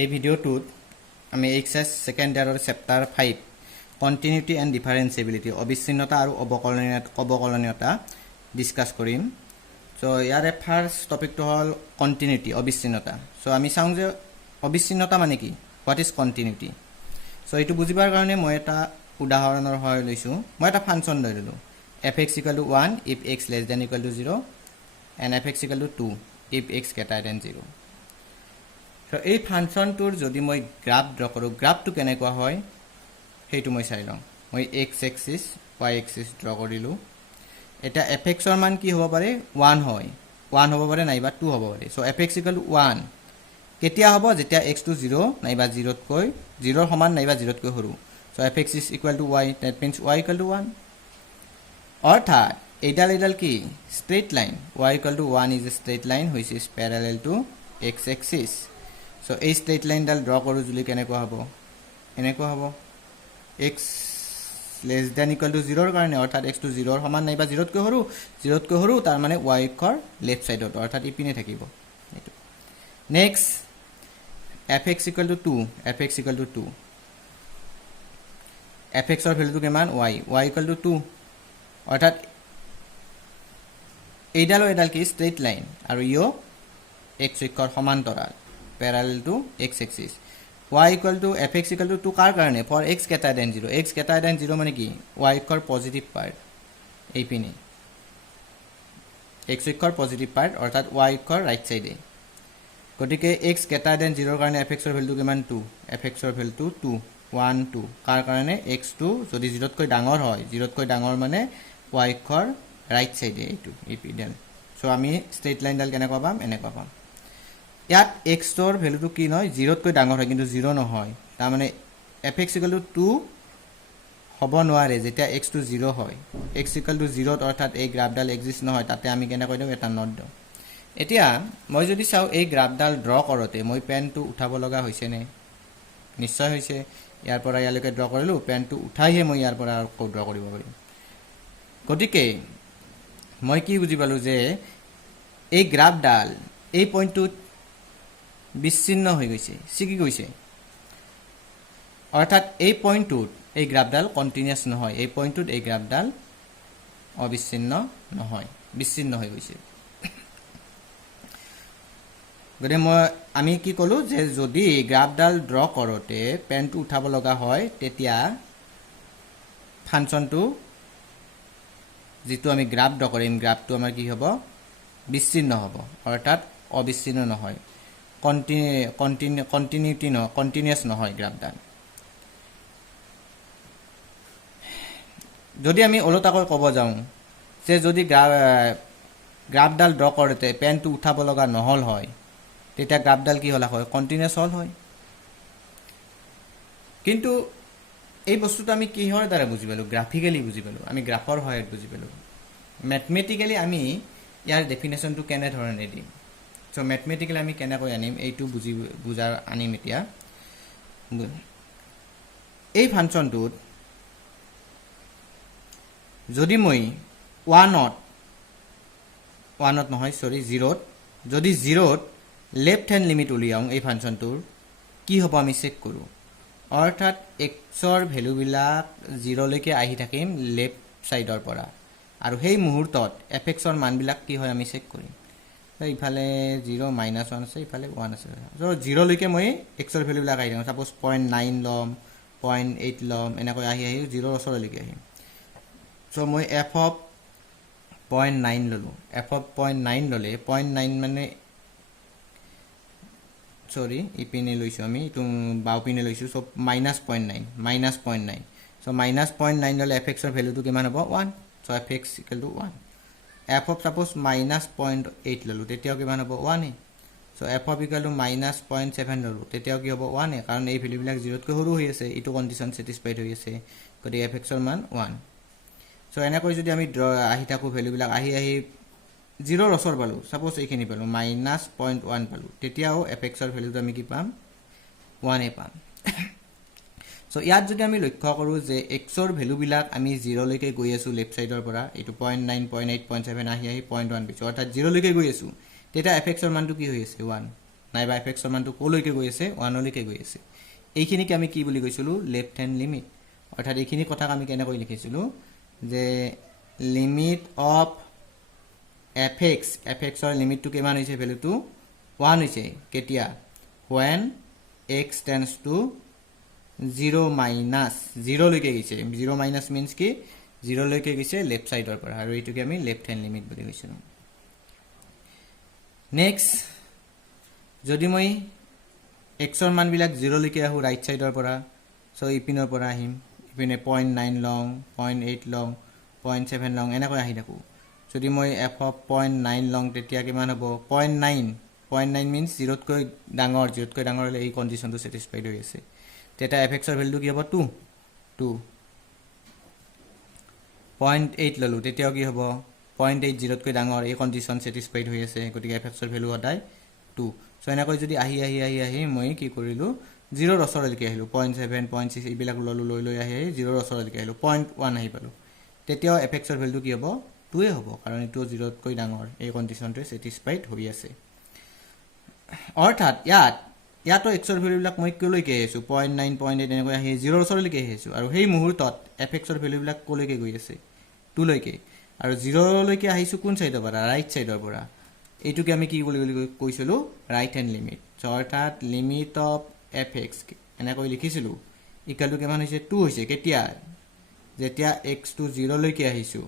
এই ভিডিওটোত আমি এক্সাৰসাইজ সেকেন্ড ইয়াৰৰ চেপ্টাৰ 5 কন্টিনিউটি এণ্ড ডিফাৰেন্সিবিলিটি অবিচ্ছিন্নতা আৰু অবকলনীয়তা ডিসকাস কৰিম। সো ইয়াৰে ফাৰ্স্ট টপিকটো হ'ল কন্টিনিউটি অবিচ্ছিন্নতা। সো আমি চাওঁ যে অবিচ্ছিন্নতা মানে কি, হোৱাট ইজ কন্টিনিউটি। সো এইটো বুজিবৰ কাৰণে মই এটা উদাহৰণৰ সহায় লৈছো। মই এটা ফাংচন লৈ ললো fx = 1 if x less than equal to 0 and fx = 2 if x greater than 0। So এই ফাংচনটোৰ যদি মই গ্ৰাফ ড্ৰ কৰো, গ্ৰাফটো কেনেকুৱা হয় সেইটো মই চাই লওঁ। মই x axis y axis draw কৰিলো। এটা fx ৰ মান কি হ'ব পাৰে 1 হয়, 1 হ'ব পাৰে নাইবা 2 হ'ব পাৰে। সো fx = 1 কেতিয়া হ'ব, যেতিয়া x টো 0 নাইবা 0 তকৈ 0 ৰ সমান নাইবা 0 তকৈ সৰু। So fx = y, that means y = 1। অৰ্থাৎ এইডাল কি straight line, y = 1 is a straight line which is parallel to x axis। So এই স্ট্রেইট লাইনডাল ড্ৰ কৰো যদি কেনেকুৱা হ'ব, এনেকুৱা হ'ব x less than equal to 0 ৰ কাৰণে, অৰ্থাৎ x টো 0 ৰ সমান নাইবা 0 তকৈ সৰু, 0 তকৈ সৰু তাৰ মানে y অক্ষৰ লেফট সাইডত, অৰ্থাৎ ইপিনে থাকিব এইটো। নেক্সট fx = 2, fx = 2, fx ৰ ভ্যালুটো কিমান y, y = 2, অৰ্থাৎ এইডাল কি স্ট্ৰেইট লাইন আৰু ইও x অক্ষৰ সমান্তৰাল parallel to x axis। y = fx = 2 কাৰ কাৰণে, for x greater than 0, x greater than 0 মানে কি y অক্ষৰ পজিটিভ পাৰ্ট এই পিনে, x অক্ষৰ পজিটিভ পাৰ্ট অৰ্থাৎ y অক্ষৰ ৰাইট সাইডে। গতিকে x greater than 0 ৰ কাৰণে fx ৰ ভ্যালুটো কিমান 2, fx ৰ ভ্যালুটো 2 1 2 কাৰ কাৰণে x টো যদি 0 তকৈ ডাঙৰ হয়, 0 তকৈ ডাঙৰ মানে y অক্ষৰ ৰাইট সাইডে এইটো ইপিডেল। সো আমি স্ট্ৰেইট লাইনডাল কেনেকুৱা পাম, এনেকুৱা পাম। ইয়াত x ৰ ভ্যালুটো কি নহয় 0 তকৈ ডাঙৰ হয় কিন্তু 0 নহয়, তাৰ মানে fx = 2 হ'ব নোৱাৰে যেতিয়া x টো 0 হয়। x = 0 অৰ্থাৎ এই গ্ৰাফডাল এক্সিস্ট নহয়, তাতে আমি কেনেকৈ দিওঁ এটা নট দিওঁ। এতিয়া মই যদি চাওঁ এই গ্ৰাফডাল ড্ৰ কৰোতে মই পেনটো উঠাব লগা হৈছে নে, নিশ্চয় হৈছে। ইয়াৰ পৰা ইয়ালৈকে ড্ৰ কৰিলো, পেনটো উঠাইহে মই ইয়াৰ পৰা আকৌ ড্ৰ কৰিব পাৰিম। গতিকে মই কি বুজি পালো যে এই গ্ৰাফডাল এই পইণ্টটোত বিচ্ছিন্ন হৈ গৈছে, ছিগি গৈছে, অৰ্থাৎ এই পইণ্টটোত এই গ্ৰাফডাল কন্টিনিউয়াস নহয়, এই পইণ্টটোত এই গ্ৰাফডাল অবিচ্ছিন্ন নহয়, বিচ্ছিন্ন হৈ গৈছে। গতিকে আমি কি ক'লো যে যদি গ্ৰাফডাল ড্ৰ কৰোতে পেনটো উঠাব লগা হয় তেতিয়া ফাংচনটো যিটো আমি গ্ৰাফ ড্ৰ কৰিম, গ্ৰাফটো আমাৰ কি হ'ব বিচ্ছিন্ন হ'ব, অৰ্থাৎ অবিচ্ছিন্ন নহয়, কন্টিনিউয়াস নহয় গ্ৰাফডাল। যদি আমি ওলোটাকৈ ক'ব যাওঁ যে যদি গ্ৰাফডাল ড্ৰ কৰোতে পেনটো উঠাব লগা নহল হয় তেতিয়া গ্ৰাফডাল কি হলা হয়, কন্টিনিউয়াস হল হয়। কিন্তু এই বস্তুটো আমি কিহৰ দ্বাৰা বুজি পালো, গ্ৰাফিক্যালি বুজি পালো, আমি গ্ৰাফৰ সহায়ত বুজি পালো। ম্যাথমেটিক্যালি আমি ইয়াৰ ডেফিনেশনটো কেনে ধৰণে দিম, সো ম্যাথমেটিক্যালি আমি কেনেকৈ আনিম এইটো বুজাৰ আনিম। এতিয়া এই ফাংচনটোত যদি মই 1ত নহয় সৰি 0ত, যদি 0ত লেফট হ্যান্ড লিমিট উলিয়াওঁ এই ফাংচনটোৰ কি হ'ব আমি চেক কৰোঁ, অৰ্থাৎ x ৰ ভ্যালুবিলাক 0 লৈকে আহি থাকিম লেফট সাইডৰ পৰা, আৰু সেই মুহূৰ্তত fx ৰ মানবিলাক কি হয় আমি চেক কৰিম। ইফালে 0 -1 আছে, ইফালে 1 আছে, সো 0 লৈকে মই x ৰ ভ্যালুবিলাক আহি থাকিম। সাপোজ 0.9 লম, 0.8 লম, এনেকৈ আহি 0 ৰ ওচৰলৈকে আহিম। সো মই f of 0.9 ললো, f of 0.9 ললে 0.9 মানে সরি ইপিনে লৈছো আমি, ইটো বাও পিনে লৈছো, সো -0.9 সো -0.9 ললে fx ৰ ভ্যালুটো কিমান হ'ব 1, so fx = 1। f of suppose -0.8 ললো তেতিয়াও কিমান হ'ব 1 এ, সো f of -0.7 ললো তেতিয়াও কি হ'ব 1 এ, কাৰণ এই ভ্যালুবিলাক 0 তকৈ সৰু হৈ আছে, ইটো কন্ডিশন স্যাটিসফাইড হৈ আছে, গতিকে fx ৰ মান 1। সো এনেকৈ যদি আমি আহি থাকো ভ্যালুবিলাক আহি 0 ৰ ওচৰ পালো, সাপোজ এইখিনি পালো -0.1 পালো, তেতিয়াও fx ৰ ভ্যালুটো আমি কি পাম 1 এ পাম। সো ইয়াত যদি আমি লক্ষ্য কৰো যে x ৰ ভ্যালুবিলাক আমি 0 লৈকে গৈ আছো লেফট সাইডৰ পৰা, এইটো 0.9 0.8 0.7 আহি 0.1 পাইছো, অৰ্থাৎ 0 লৈকে গৈ আছো, তেতিয়া fx ৰ মানটো কি হৈ আছে 1। নাইবা এফএক্সৰ মানটো কলৈকে গৈ আছে 1 লৈকে গৈ আছে এইখিনিকে আমি কি বুলি কৈছিলো লেফট হ্যান্ড লিমিট অৰ্থাৎ এইখিনি কথা আমি কেনেকৈ লিখিছিলো যে লিমিট অফ fxৰ লিমিটটো কিমান হৈছে ভ্যালুটো 1 হৈছে কেতিয়া when x tends to 0 minus 0 লৈকে গৈছে 0 minus means কি 0 লৈকে গৈছে লেফট সাইডৰ পৰা আৰু এইটোকে আমি লেফট হ্যান্ড লিমিট বুলি কৈছিলো নেক্সট যদি মই x ৰ মান বিলাক 0 লৈকে আহু ৰাইট সাইডৰ পৰা সো ইপিনৰ পৰা আহিম ইপিনে 0.9 লং 0.8 লং 0.7 লং এনেকৈ আহি থাকো যদি মই f of 0.9 লং তেতিয়া কিমান হ'ব 0.9 means 0 তকৈ ডাঙৰ 0 তকৈ ডাঙৰ হলে এই কন্ডিশনটো স্যাটিসফাইড হৈ আছে তেটা fx ৰ ভ্যালু কি হ'ব 2 0.8 ললো তেতিয়া কি হ'ব 0.8 0 তকৈ ডাঙৰ এই কন্ডিশন স্যাটিসফাইড হৈ আছে গতিকে fx ৰ ভ্যালু হদাই 2 সো এনেকৈ যদি আহি মই কি কৰিলো 0 ৰ ওচৰলৈকে আহিলো 0.7 0.6 এইবিলাক ললো লৈ আহি 0 ৰ ওচৰলৈকে আহিলো 0.1 আহি পালো তেতিয়া fx ৰ ভ্যালু কি হ'ব 2 এ হ'ব কাৰণ এটো 0 তকৈ ডাঙৰ এই কন্ডিশনটো স্যাটিসফাইড হৈ আছে অৰ্থাৎ ইয়াতো x ৰ ভ্যালু বিলাক মই কলৈকে আহিছো 0.9 0.8 এনেকৈ আহি 0 ৰ ওচৰলৈকে আহিছো আৰু সেই মুহূৰ্তত fx ৰ ভ্যালু বিলাক কলৈকে গৈ আছে 2 লৈকে আৰু 0 লৈকে আহিছো কোন সাইডৰ পৰা ৰাইট সাইডৰ পৰা এইটোকে আমি কি বুলি কৈছিলো ৰাইট হ্যান্ড লিমিট অৰ্থাৎ লিমিট অফ fx এনেকৈ লিখিছিলো ইকুয়াল টু কিমান হৈছে 2 হৈছে কেতিয়া যেতিয়া x টু 0 লৈকে আহিছো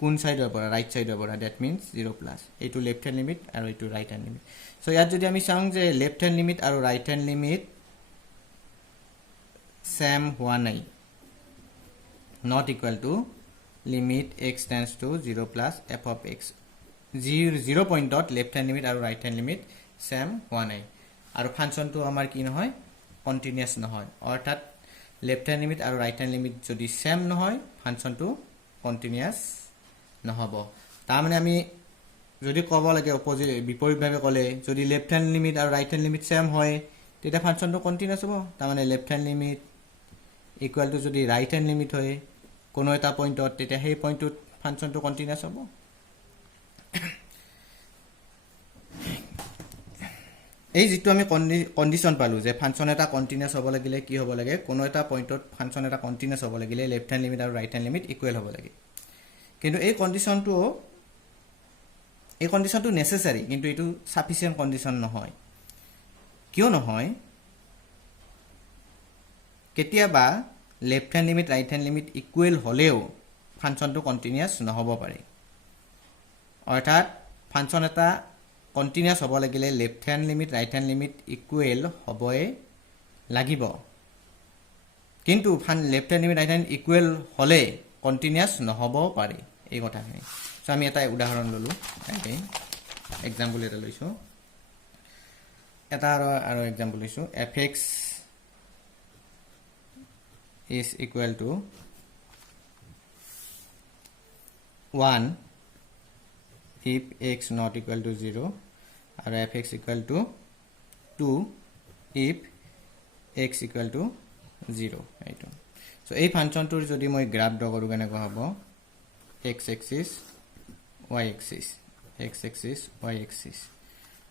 কোন সাইডৰ পৰা ৰাইট সাইডৰ পৰা দ্যাট মিন্স 0 প্লাস এইটো লেফট হ্যান্ড লিমিট আৰু এইটো ৰাইট হ্যান্ড লিমিট সো ইয়াত যদি আমি চাওঁ যে লেফট হ্যান্ড লিমিট আৰু ৰাইট হ্যান্ড লিমিট সেম হোৱা নাই not equal to limit x tends to 0 plus f of x 0 point dot left hand limit আৰু right hand limit same হোৱা নাই আৰু ফাংশনটো আমাৰ কি নহয় কন্টিনিউয়াস নহয় অৰ্থাৎ লেফট হ্যান্ড লিমিট আৰু ৰাইট হ্যান্ড লিমিট যদি সেম নহয় ফাংশনটো কন্টিনিউয়াস নহব তাৰ মানে আমি যদি ক'ব লাগে অপোজিট বিপৰীতভাৱে ক'লে যদি লেফট হ্যান্ড লিমিট আৰু ৰাইট হ্যান্ড লিমিট সেম হয় তেতিয়া ফাংশনটো কন্টিনিউয়াস হ'ব তাৰ মানে left hand limit equal to যদি ৰাইট হ্যান্ড লিমিট হয় কোনো এটা পইণ্টত তেতিয়া সেই পইণ্টত ফাংশনটো কন্টিনিউয়াস হ'ব এই যেটো আমি কন্ডিশন পালো যে ফাংশন এটা কন্টিনিউয়াস হ'ব লাগিলে কি হ'ব লাগে কোনো এটা পইণ্টত ফাংশন এটা কন্টিনিউয়াস হ'ব লাগিলে লেফট হ্যান্ড লিমিট আৰু ৰাইট হ্যান্ড লিমিট ইকুৱেল হ'ব লাগে কিন্তু এই কন্ডিশনটো নেসেসারি কিন্তু এটো সাফিসিয়েন্ট কন্ডিশন নহয় কিয় নহয় কেতিয়াবা left hand limit right hand limit equal হলেও ফাংশনটো কন্টিনিউয়াস নহব পাৰে অৰ্থাৎ ফাংশন এটা কন্টিনিউয়াস হ'ব লাগিলে left hand limit right hand limit equal হ'বই লাগিব কিন্তু left hand limit right hand equal হলে কন্টিনিউয়াস নহব পাৰে এই কথাখিনি সো আমি এটা উদাহৰণ ললো একে एग्जांपल এটা লৈছো এটা আৰু एग्जांपल লৈছো fx is equal to 1 if x not equal to 0 or fx equal to 2 if x equal to 0 এইটো সো এই ফাংশনটোৰ যদি মই গ্ৰাফ ড্ৰ কৰো কেনেকৈ হ'ব x axis y axis x axis y axis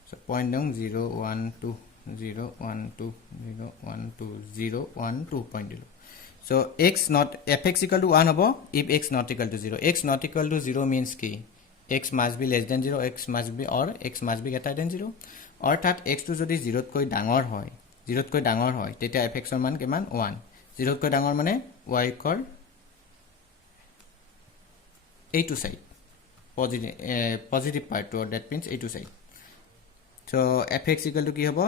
so point down 0 1 2 0 1 2 0 1 2 0 1 2 point below so x not fx equal to 1 hobo if x not equal to 0 x not equal to 0 means ki x must be less than 0 x must be or x must be greater than 0 অৰ্থাৎ x to যদি 0 তকৈ ডাঙৰ হয় 0 তকৈ ডাঙৰ হয় তেতিয়া fx ৰ মান কিমান 1 0 তকৈ ডাঙৰ মানে y কৰ a2 side positive part to that means a2 side so fx equal to কি হ'ব 1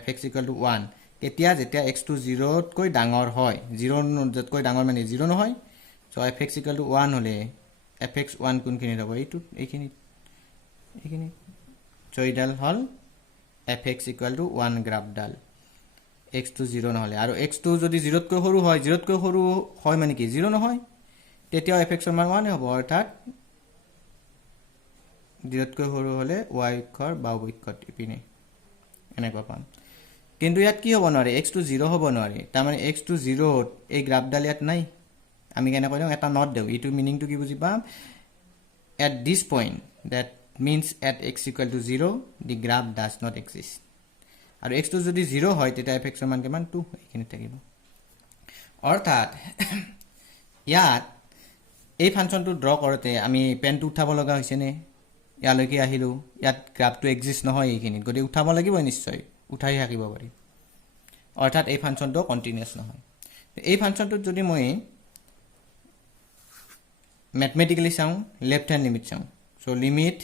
fx equal to 1 কেতিয়া যেতিয়া x to 0 তকৈ ডাঙৰ হয় 0 তকৈ ডাঙৰ মানে 0 নহয় so fx equal to 1 হলে fx 1 কোনখিনি হ'ব এইখিনি so ইডাল হল fx equal to 1 গ্ৰাফ ডাল x to 0 নহলে আৰু x to যদি 0 তকৈ সৰু হয় 0 তকৈ সৰু হয় মানে কি 0 নহয় তেতিয়া fx ৰ মান 1 হ'ব অৰ্থাৎ 0 তকৈ সৰু হলে y অক্ষৰ বাও অক্ষত ইপিনে এনেকুৱা পাম কিন্তু ইয়াত কি হ'ব নোৱাৰে x to 0 হ'ব নোৱাৰে তাৰ মানে x to 0 এই গ্ৰাফ ডাল ইয়াত নাই আমি কেনে কৈম এটা নট দেউ ইটো মিনিং টু কি বুজি পাম at this point that means at x equal to 0 the graph does not exist আৰু x টো যদি 0 হয় তেতিয়া fx ৰ মান কিমান 2 এইখিনি থাকিব অৰ্থাৎ ইয়াত এই ফাংচনটো ড্ৰ কৰোতে আমি পেনটো উঠাব লগা হৈছে নে ইয়ালৈকে আহিলো ইয়াত গ্ৰাফটো এক্সিষ্ট নহয় এইখিনি গতি উঠাব লাগিব নিশ্চয় উঠাই থাকিব পাৰি অৰ্থাৎ এই ফাংচনটো কন্টিনিউয়াস নহয় এই ফাংচনটো যদি মই ম্যাথমেটিক্যালি চাও লেফট হ্যান্ড লিমিট চাও so limit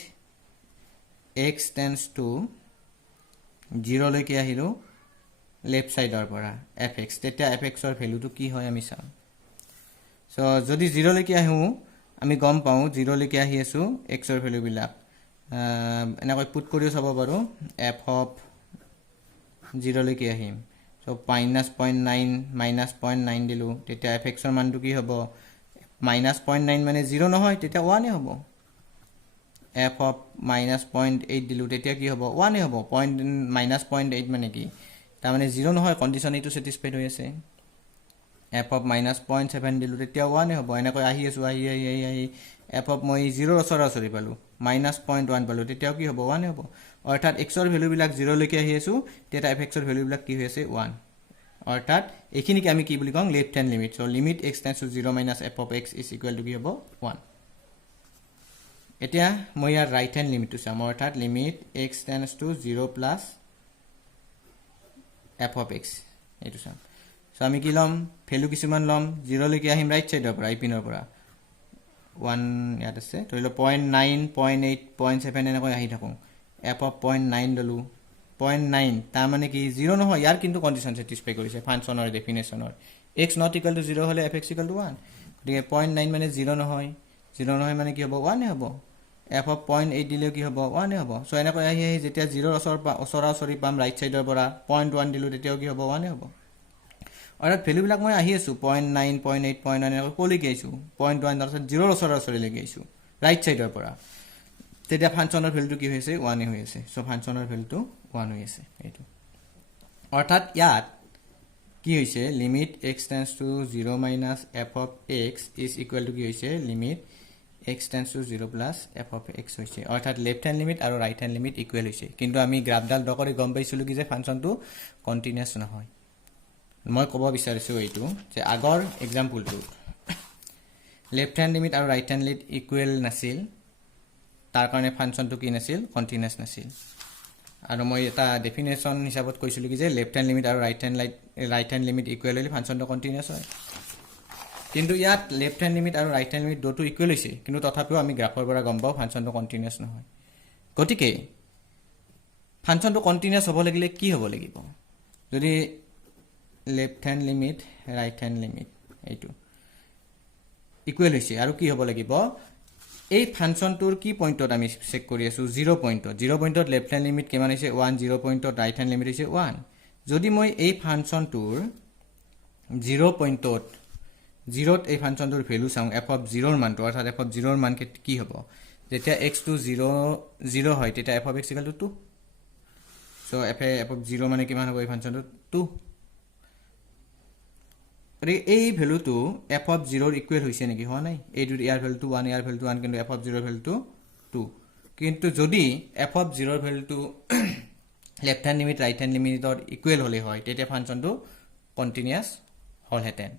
x tends to 0 লৈকে আহিলো লেফট সাইডৰ পৰা fx তেতিয়া fx ৰ ভ্যালুটো কি হয় আমি চাম সো যদি 0 লৈকে আহু আমি গম পাও 0 লৈকে আহি আছো x ৰ ভ্যালু বিলাক এনেকৈ পুট কৰিও চাব পাৰো f of 0 লৈকে আহিম সো -0.9 দিলু তেতিয়া fx ৰ মানটো কি হ'ব -0.9 মানে 0 নহয় তেতিয়া 1 এ হ'ব f of -0.8 দিলু তেতিয়া কি হ'ব 1 এ হ'ব -0.8 মানে কি তাৰ মানে 0 নহয় কন্ডিশন এইটো স্যাটিসফাইড হৈ আছে f of -0.7 দিলু তেতিয়া 1 এ হ'ব এনেকৈ আহি আছো আহি f of মই 0 সরাসরি পালো -0.1 পালো তেতিয়া কি হ'ব 1 এ হ'ব অৰ্থাৎ x ৰ ভ্যালু বিলাক 0 লৈকে আহি আছো তেতিয়া fx ৰ ভ্যালু বিলাক কি হৈ আছে 1 অৰ্থাৎ এইখিনিকে আমি কি বুলি কওঁ left hand limit so limit x tends to 0 minus f of x is equal to কি হ'ব 1 এতিয়া মই ইয়াৰ ৰাইট হ্যান্ড লিমিটটো চাম অৰ্থাৎ limit x tends to 0 plus f of x এইটো চাম সো আমি কি লম ভ্যালু কিছুমান লম 0 লৈকে আহিম ৰাইট সাইডৰ পৰা ইপিনৰ পৰা 1 ইয়াত আছে ধৰিলো 0.9 0.8 0.7 এনেকৈ আহি থাকো f of 0.9 দলু 0.9 তাৰ মানে কি 0 নহয় ইয়াৰ কিন্তু কন্ডিশন স্যাটিসফাই কৰিছে ফাংচনৰ ডেফিনেশনৰ x not equal to 0 হলে fx equal to 1 গতিকে 0.9 মানে 0 নহয় মানে কি হ'ব 1 এ হ'ব f of 0.8 দিলে কি হ'ব 1 এ হ'ব সো এনেকৈ আহি যেতিয়া 0 ওচৰা-ওচৰি পাম ৰাইট সাইডৰ পৰা 0.1 দিলু তেতিয়াও কি হ'ব 1 এ হ'ব অৰ্থাৎ ভ্যালু বিলাক মই আহি আছো 0.9 0.8 0.9 এনেকৈ কলি গৈছো 0.1 অৰ্থাৎ 0 ওচৰা-ওচৰি লাগি গৈছো ৰাইট সাইডৰ পৰা তেতিয়া ফাংচনৰ ভ্যালুটো কি হৈছে 1 এ হৈ আছে সো ফাংচনৰ ভ্যালুটো 1 হৈ আছে এইটো অৰ্থাৎ ইয়াত কি হৈছে limit x tends to 0 minus f of x is equal to কি হৈছে limit x tends to 0 plus f of x হৈছে অৰ্থাৎ লেফট হ্যান্ড লিমিট আৰু ৰাইট হ্যান্ড লিমিট ইকুৱেল হৈছে কিন্তু আমি গ্ৰাফডাল ড কৰি গম পাইছিলো কি যে ফাংচনটো কন্টিনিউয়াস নহয় মই ক'ব বিচাৰিছো এইটো যে আগৰ এক্সাম্পলটো লেফট হ্যান্ড লিমিট আৰু ৰাইট হ্যান্ড লিমিট ইকুৱেল নাছিল তাৰ কাৰণে ফাংচনটো কি নাছিল কন্টিনিউয়াস নাছিল আৰু মই এটা ডেফিনেশন হিচাপত কৈছিলো কি যে লেফট হ্যান্ড লিমিট আৰু ৰাইট হ্যান্ড লিমিট ইকুৱেল হলে ফাংচনটো কন্টিনিউয়াস হয় কিন্তু ইয়াত লেফট হ্যান্ড লিমিট আৰু ৰাইট হ্যান্ড লিমিট দুটো ইকুৱেল হৈছে কিন্তু তথাপিও আমি গ্ৰাফৰ পৰা গম পাও ফাংচনটো কন্টিনিউয়াস নহয় গতিকে ফাংচনটো কন্টিনিউয়াস হ'ব লাগিলে কি হ'ব লাগিব যদি left hand limit right hand limit এইটো ইকুৱেল হৈছে আৰু কি হ'ব লাগিব এই ফাংচনটোৰ কি পইণ্টত আমি চেক কৰি আছো 0 পইণ্টত লেফট হ্যান্ড লিমিট কিমান হৈছে 1 0 পইণ্টত ৰাইট হ্যান্ড লিমিট হৈছে 1 যদি মই এই ফাংচনটোৰ 0 পইণ্টত 0ত এই ফাংচনটোৰ ভ্যালু চাও f of 0 ৰ মানটো অৰ্থাৎ f of 0 ৰ মান কি হ'ব যেতিয়া x to 0 হয় তেতিয়া f of x equal to 2 so f of 0 মানে কিমান হ'ব এই ফাংচনটো 2 এই ভ্যালুটো f of 0 ৰ ইকুৱেল হৈছে নেকি হোৱা নাই এইটো ইয়াৰ ভ্যালুটো 1 ইয়াৰ ভ্যালুটো 1 কিন্তু f of 0 ৰ ভ্যালুটো 2 কিন্তু যদি f of 0 ৰ ভ্যালুটো left hand limit right hand লিমিটৰ ইকুৱেল হলে হয় তেতিয়া ফাংচনটো কন্টিনিউয়াস হলহেতেন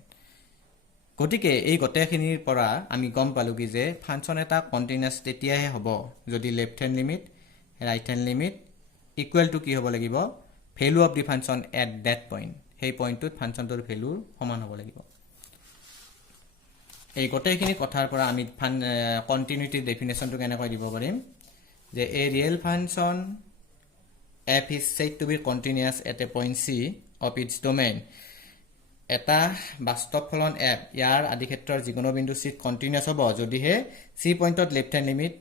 গতিকে এই গটেখিনিৰ পৰা আমি গম পালো কি যে ফাংচন এটা কন্টিনিউয়াস তেতিয়াহে হ'ব যদি left hand limit right hand limit equal to কি হ'ব লাগিব value of the function at that point সেই পইণ্টটোত ফাংচনটোৰ ভ্যালুৰ সমান হ'ব লাগিব এই গটেখিনি কথাৰ পৰা আমি কন্টিনিউটি ডেফিনেশনটো কেনেকৈ দিব পাৰিম যে a real function f is said to be continuous at a point c of its domain এটা বাস্তৱ ফলন f ইয়াৰ আদিক্ষেত্ৰৰ যিকোনো বিন্দু c কন্টিনিউয়াস হ'ব যদিহে c পইণ্টত left hand limit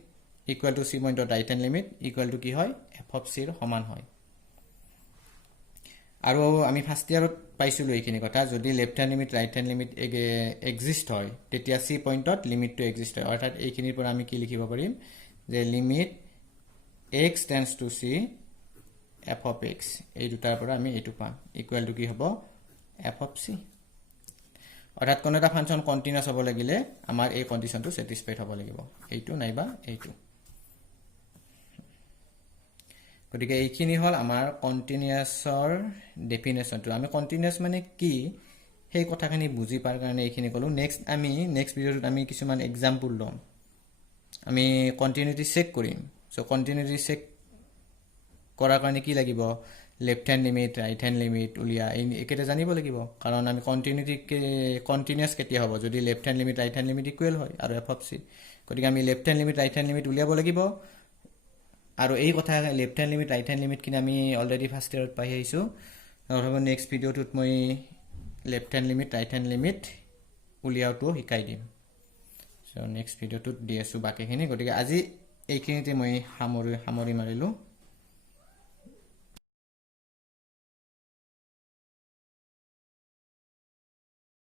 equal to c পইণ্টত right hand limit equal to কি হয় f of c ৰ সমান হয় আৰু আমি ফাৰ্স্ট ইয়াৰত পাইছিলো এইখিনি কথা যদি left hand limit right hand limit exist হয় তেতিয়া c পইণ্টত লিমিটটো এক্সিষ্ট হয় অৰ্থাৎ এইখিনিৰ পৰা আমি কি লিখিব পাৰিম যে limit x tends to c f of x এই দুটাৰ পৰা আমি এইটো পাম ইকুৱেল টু কি হ'ব f of c অৰ্থাৎ কোন এটা ফাংচন কন্টিনিউয়াস হ'ব লাগিলে আমাৰ এই কন্ডিশনটো স্যাটিসফাইড হ'ব লাগিব এইটো নাইবা এইটো গতিকে এইখিনি হ'ল আমাৰ কণ্টিনিউয়াছৰ ডেফিনেশ্যনটো আমি কণ্টিনিউয়াছ মানে কি সেই কথাখিনি বুজি পাৰ কাৰণে এইখিনি ক'লোঁ নেক্সট ভিডিঅ'টোত আমি কিছুমান এক্সাম্পল ল'ম আমি কণ্টিনিউটি চেক কৰিম চ' কণ্টিনিউটি চেক কৰাৰ কাৰণে কি লাগিব left hand limit right hand limit উলিয়া এইকেইটা জানিব লাগিব কাৰণ আমি কণ্টিনিউয়াছ কেতিয়া হ'ব যদি left hand limit right hand limit equal হয় আৰু এফ অফ চি গতিকে আমি left hand limit right hand limit উলিয়াব লাগিব আৰু এই কথা left hand limit right hand লিমিটখিনি আমি অলৰেডি ফাৰ্ষ্ট ইয়াৰত পাই আহিছোঁ অথবা নেক্সট ভিডিঅ'টোত মই left hand limit right hand limit উলিয়াওটো শিকাই দিম চ' নেক্সট ভিডিঅ'টোত দি আছোঁ বাকীখিনি গতিকে আজি এইখিনিতে মই সামৰি মাৰিলোঁ